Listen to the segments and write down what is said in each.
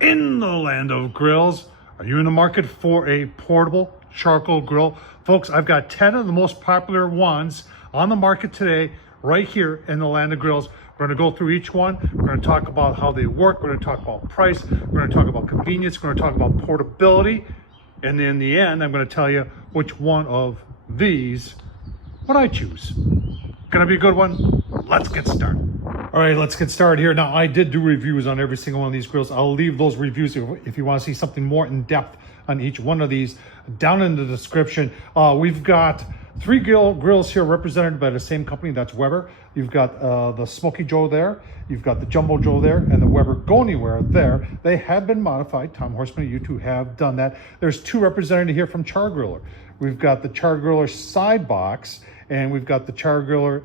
in the land of grills. Are you in the market for a portable charcoal grill? Folks, I've got 10 of the most popular ones on the market today, right here in the land of grills. We're going to go through each one. We're going to talk about how they work. We're going to talk about price. We're going to talk about convenience. We're going to talk about portability. And in the end, I'm going to tell you which one of these would I choose. Gonna be a good one. Let's get started. All right, let's get started here. Now, I did do reviews on every single one of these grills. I'll leave those reviews if you want to see something more in depth on each one of these down in the description. We've got three grills here represented by the same company. That's Weber. You've got the Smoky Joe there. You've got the Jumbo Joe there, and the Weber Go Anywhere there. They have been modified. Tom Horseman, you two have done that. There's two represented here from Char Griller. We've got the Char Griller Side Box, and we've got the Char Griller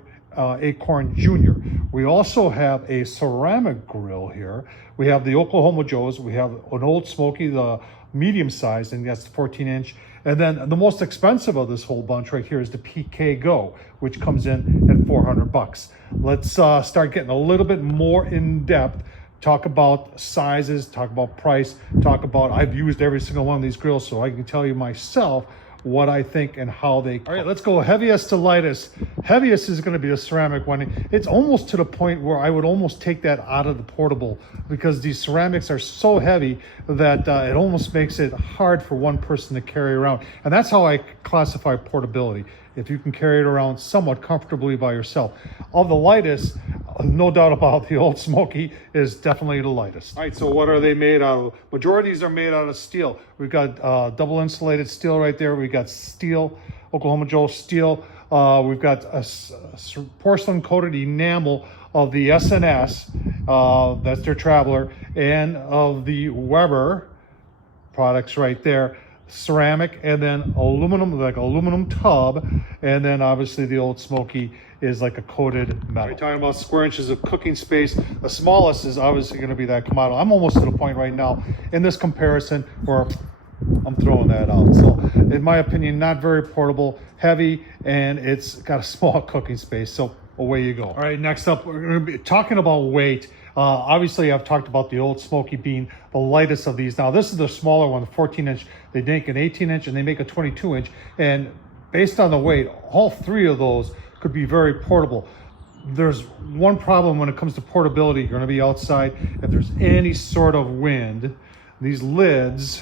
Acorn Junior. We also have a ceramic grill here. We have the Oklahoma Joe's. We have an Old Smoky, the medium size, and that's 14-inch. And then the most expensive of this whole bunch right here is the PK Go, which comes in at $400. Let's start getting a little bit more in depth. Talk about sizes, talk about price, talk about, I've used every single one of these grills, so I can tell you myself what I think and how they. All right, let's go heaviest to lightest. Heaviest is going to be the ceramic one. It's almost to the point where I would almost take that out of the portable, because these ceramics are so heavy that it almost makes it hard for one person to carry around. And that's how I classify portability. If you can carry it around somewhat comfortably by yourself. Of the lightest, no doubt about, the Old Smoky is definitely the lightest. All right, so what are they made out of? Majority of these are made out of steel. We've got double insulated steel right there. We've got steel, Oklahoma Joe steel. We've got a porcelain coated enamel of the SNS, that's their Traveler, and of the Weber products right there. Ceramic, and then aluminum, like aluminum tub, and then obviously the Old Smoky is like a coated metal. We're talking about square inches of cooking space. The smallest is obviously going to be that Kamado. I'm almost to the point right now in this comparison where I'm throwing that out. So in my opinion, not very portable, heavy, and it's got a small cooking space. So away you go. All right, next up, we're going to be talking about weight. Obviously, I've talked about the Old Smoky being the lightest of these. Now, this is the smaller one, the 14-inch. They make an 18-inch and they make a 22-inch. And based on the weight, all three of those could be very portable. There's one problem when it comes to portability. You're going to be outside. If there's any sort of wind, these lids,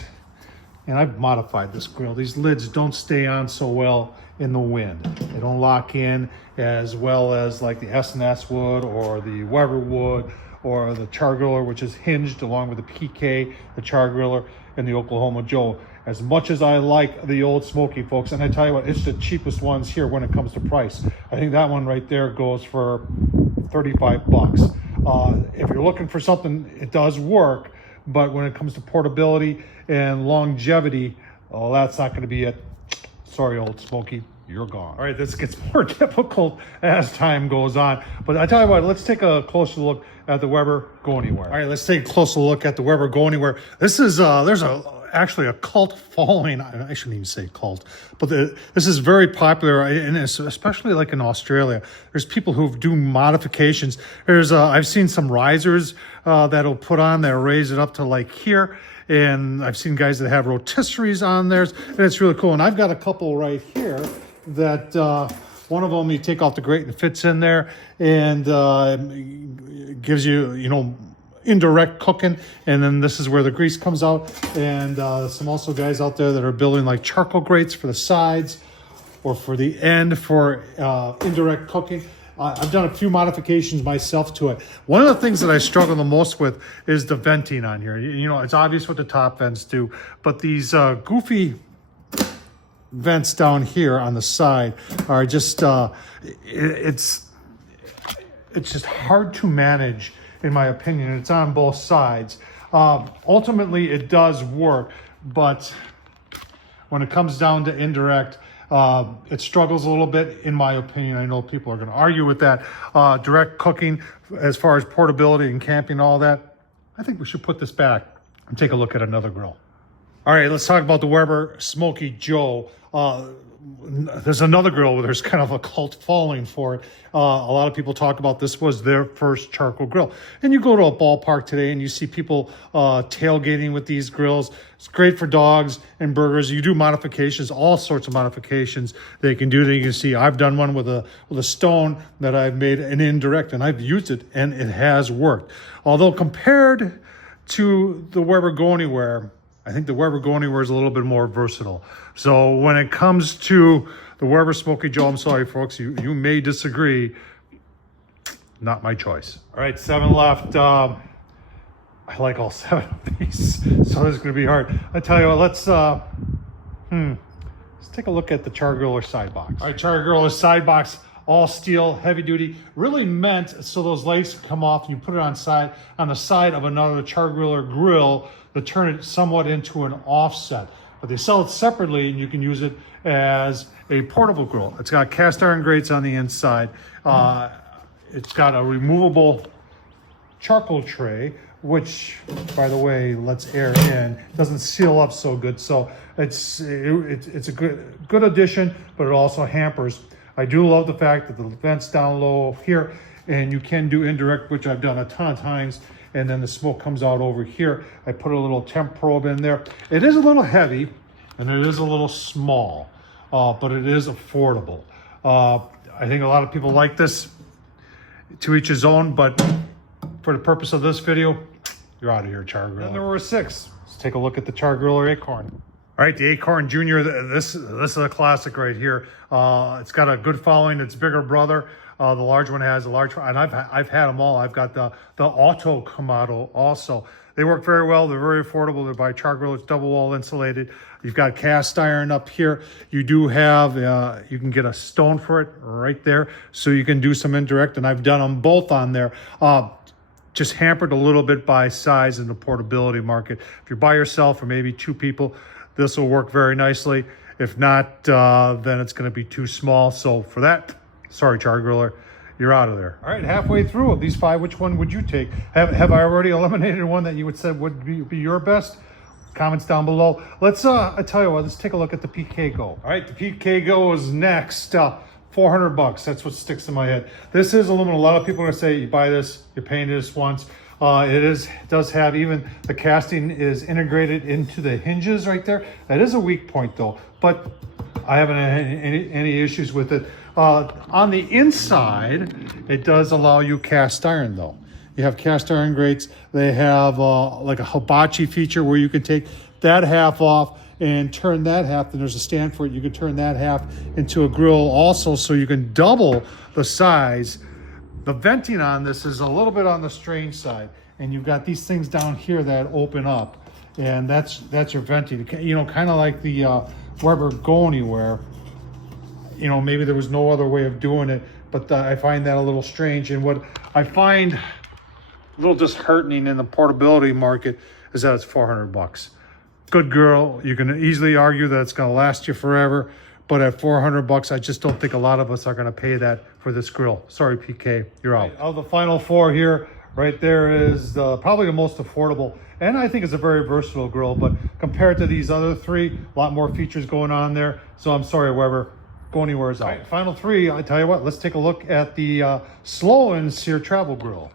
and I've modified this grill, these lids don't stay on so well in the wind. They don't lock in as well as like the SNS would, or the Weber would, or the Char Griller, which is hinged along with the PK, the Char Griller, and the Oklahoma Joe. As much as I like the Old Smoky, folks, and I tell you what, it's the cheapest ones here when it comes to price. I think that one right there goes for $35. If you're looking for something, it does work, but when it comes to portability and longevity, oh, that's not going to be it. Sorry, Old Smoky, you're gone. All right, this gets more difficult as time goes on. But I tell you what, let's take a closer look at the Weber Go Anywhere. All right, let's take a closer look at the Weber Go Anywhere. This is, there's actually a cult following. I shouldn't even say cult, but this is very popular, and especially like in Australia. There's people who do modifications. There's, I've seen some risers that'll put on that raise it up to like here. And I've seen guys that have rotisseries on theirs, and it's really cool. And I've got a couple right here that one of them you take off the grate and it fits in there, and gives you, you know, indirect cooking. And then this is where the grease comes out. And some also guys out there that are building like charcoal grates for the sides or for the end for indirect cooking. I've done a few modifications myself to it. One of the things that I struggle the most with is the venting on here. You know, it's obvious what the top vents do, but these goofy vents down here on the side are just, it's just hard to manage, in my opinion. It's on both sides. Ultimately, it does work, but when it comes down to indirect, it struggles a little bit, in my opinion. I know people are going to argue with that. Direct cooking, as far as portability and camping and all that, I think we should put this back and take a look at another grill. All right, let's talk about the Weber Smoky Joe. There's another grill where there's kind of a cult following for it. A lot of people talk about this was their first charcoal grill. And you go to a ballpark today and you see people tailgating with these grills. It's great for dogs and burgers. You do modifications, all sorts of modifications they can do. That you can see I've done one with a stone that I've made an indirect, and I've used it and it has worked. Although compared to the Weber Go Anywhere, I think the Weber Go Anywhere is a little bit more versatile. So when it comes to the Weber Smoky Joe, I'm sorry, folks, you may disagree. Not my choice. All right, 7 left. I like all 7 of these, so this is going to be hard. I tell you what, let's take a look at the Char Griller side box. All right, Char Griller side box, all steel, heavy duty, really meant so those legs come off and you put it on the side of another Char Griller grill to turn it somewhat into an offset. But they sell it separately and you can use it as a portable grill. It's got cast iron grates on the inside. It's got a removable charcoal tray, which, by the way, lets air in. It doesn't seal up so good. So it's a good addition, but it also hampers. I do love the fact that the vent's down low here, and you can do indirect, which I've done a ton of times, and then the smoke comes out over here. I put a little temp probe in there. It is a little heavy, and it is a little small, but it is affordable. I think a lot of people like this. To each his own, but for the purpose of this video, you're out of here, Char Griller. And number 6, let's take a look at the Char Griller Acorn. All right, the Acorn Junior, this is a classic right here. It's got a good following. Its bigger brother, the large one, has a large one, and I've had them all. I've got the Auto Kamado also. They work very well. They're very affordable. They're by Char Griller. It's double wall insulated. You've got cast iron up here. You do have, you can get a stone for it right there, so you can do some indirect, and I've done them both on there. Just hampered a little bit by size in the portability market. If you're by yourself or maybe 2 people, this will work very nicely. If not, then it's going to be too small. So for that, sorry, Char Griller, you're out of there. All right, halfway through of these 5, which one would you take? Have I already eliminated one that you would say would be your best? Comments down below. Let's, I tell you what, let's take a look at the PK Go. All right, the PK Go is next. $400. That's what sticks in my head. This is aluminum. A lot of people are going to say, you buy this, you're paying this once. It does have, even the casting is integrated into the hinges right there. That is a weak point though, but I haven't had any issues with it. On the inside, it does allow you cast iron though. You have cast iron grates. They have like a hibachi feature where you can take that half off and turn that half, then there's a stand for it. You can turn that half into a grill also, so you can double the size. The venting on this is a little bit on the strange side, and you've got these things down here that open up, and that's your venting. You know, kind of like the Weber Go Anywhere. You know, maybe there was no other way of doing it, but I find that a little strange. And what I find a little disheartening in the portability market is that it's $400. Good girl. You can easily argue that it's going to last you forever, but at $400, I just don't think a lot of us are going to pay that for this grill. Sorry, PK, you're out. Of the final 4 here, right there is probably the most affordable, and I think it's a very versatile grill, but compared to these other 3, a lot more features going on there. So I'm sorry, Weber, Go Anywhere is out. Right, final 3, I tell you what, let's take a look at the Sloan Sear Travel Grill.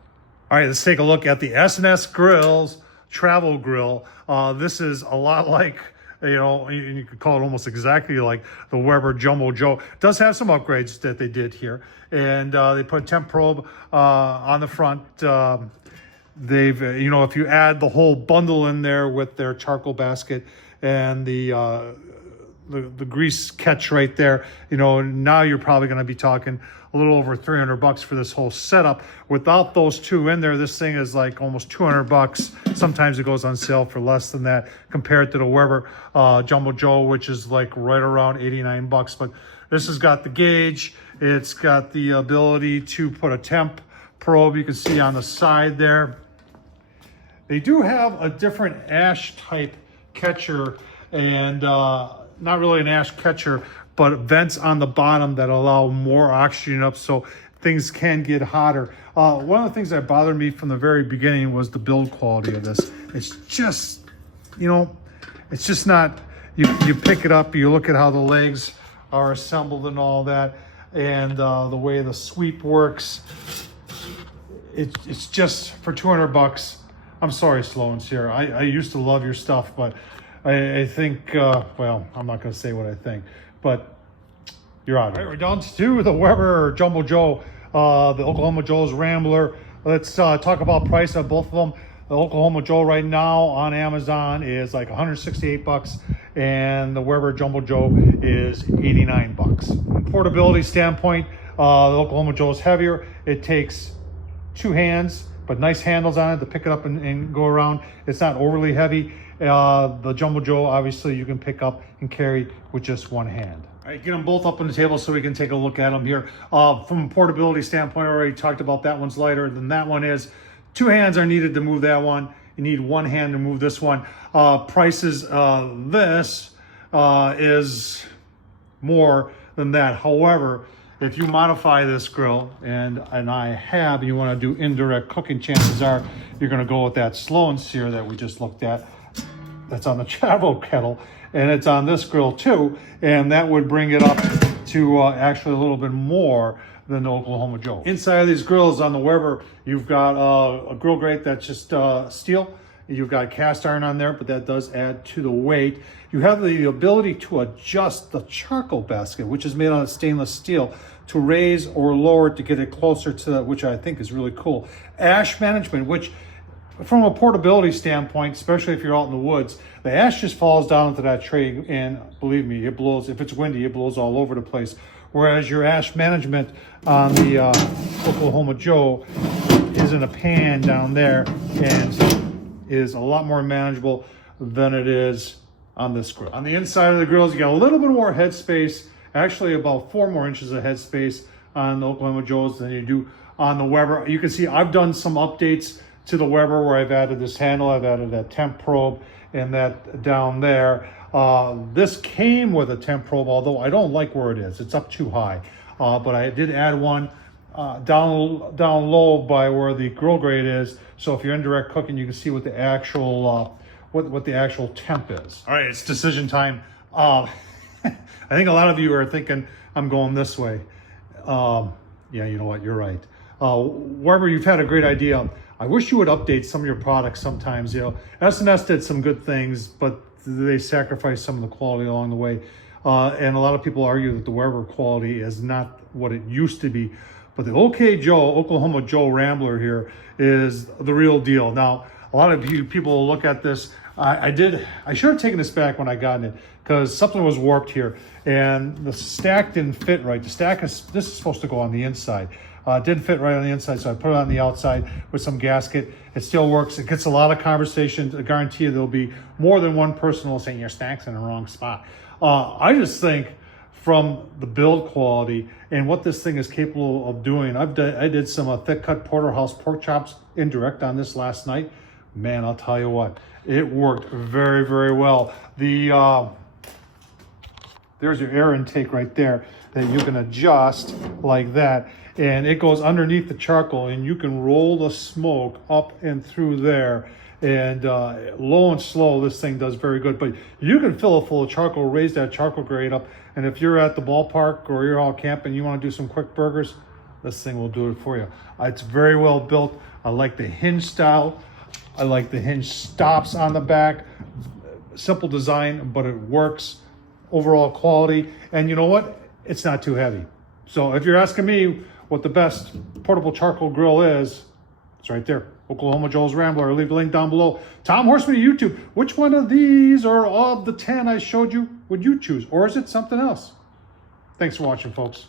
All right, let's take a look at the S&S Grills Travel Grill. This is a lot like, you know, you could call it almost exactly like the Weber Jumbo Joe. It does have some upgrades that they did here, and they put a temp probe on the front. They've, you know, if you add the whole bundle in there with their charcoal basket and the grease catch right there, you know, now you're probably going to be talking a little over $300 for this whole setup. Without those 2 in there, this thing is like almost $200. Sometimes it goes on sale for less than that compared to the Weber Jumbo Joe, which is like right around $89. But this has got the gauge. It's got the ability to put a temp probe. You can see on the side there. They do have a different ash type catcher, and not really an ash catcher, but vents on the bottom that allow more oxygen up, so things can get hotter. One of the things that bothered me from the very beginning was the build quality of this. It's just, you know, It's just not, you pick it up, you look at how the legs are assembled and all that, and the way the sweep works. It's just for 200 bucks. I'm sorry, Sloan's here. I used to love your stuff, but I think, well, I'm not going to say what I think, but you're out. All right, we're down to the Weber Jumbo Joe, the Oklahoma Joe's Rambler. Let's talk about price of both of them. The Oklahoma Joe right now on Amazon is like 168 bucks, and the Weber Jumbo Joe is 89 bucks. From a portability standpoint, the Oklahoma Joe is heavier. It takes 2 hands, but nice handles on it to pick it up and go around. It's not overly heavy. The Jumbo Joe, obviously, you can pick up and carry with just 1 hand. All right, get them both up on the table so we can take a look at them here. From a portability standpoint, I already talked about that one's lighter than that one is. 2 hands are needed to move that one. You need 1 hand to move this one. Prices, this is more than that. However, if you modify this grill, and I have, and you want to do indirect cooking, chances are you're going to go with that Sloan sear that we just looked at. That's on the Chavo kettle, and it's on this grill too, and that would bring it up to actually a little bit more than the Oklahoma Joe. Inside of these grills on the Weber, you've got a grill grate that's just steel. You've got cast iron on there, but that does add to the weight. You have the ability to adjust the charcoal basket, which is made out of stainless steel, to raise or lower it to get it closer to that, which I think is really cool. Ash management, which from a portability standpoint, especially if you're out in the woods, the ash just falls down into that tray, and believe me, it blows. If it's windy, it blows all over the place. Whereas your ash management on the Oklahoma Joe is in a pan down there and is a lot more manageable than it is on this grill. On the inside of the grills, you got a little bit more head space, actually about 4 more inches of head space on the Oklahoma Joes than you do on the Weber. You can see I've done some updates to the Weber where I've added this handle, I've added that temp probe and that down there. This came with a temp probe, although I don't like where it is. It's up too high. But I did add one down low by where the grill grate is. So if you're in direct cooking, you can see what the actual what the actual temp is. All right, it's decision time. I think a lot of you are thinking I'm going this way. Yeah, you know what? You're right. Weber, you've had a great idea. I wish you would update some of your products sometimes. You know, S&S did some good things, but they sacrificed some of the quality along the way. And a lot of people argue that the Weber quality is not what it used to be. But the OK Joe, Oklahoma Joe Rambler here is the real deal. Now, a lot of you people will look at this. I should have taken this back when I got it because something was warped here. And the stack didn't fit right. This is supposed to go on the inside. It didn't fit right on the inside, so I put it on the outside with some gasket. It still works. It gets a lot of conversations. I guarantee you there'll be more than one person will say your stack's in the wrong spot. I just think from the build quality and what this thing is capable of doing, I did some thick cut porterhouse pork chops indirect on this last night. Man, I'll tell you what, it worked very, very well. There's your air intake right there that you can adjust like that. And it goes underneath the charcoal and you can roll the smoke up and through there. And low and slow, this thing does very good. But you can fill it full of charcoal, raise that charcoal grate up. And if you're at the ballpark or you're out camping, you want to do some quick burgers, this thing will do it for you. It's very well built. I like the hinge style. I like the hinge stops on the back. Simple design, but it works. Overall quality. And you know what? It's not too heavy. So if you're asking me what the best portable charcoal grill is, it's right there. Oklahoma Joe's Rambler. I'll leave the link down below. Tom Horseman YouTube. Which one of these or of the 10 I showed you would you choose? Or is it something else? Thanks for watching, folks.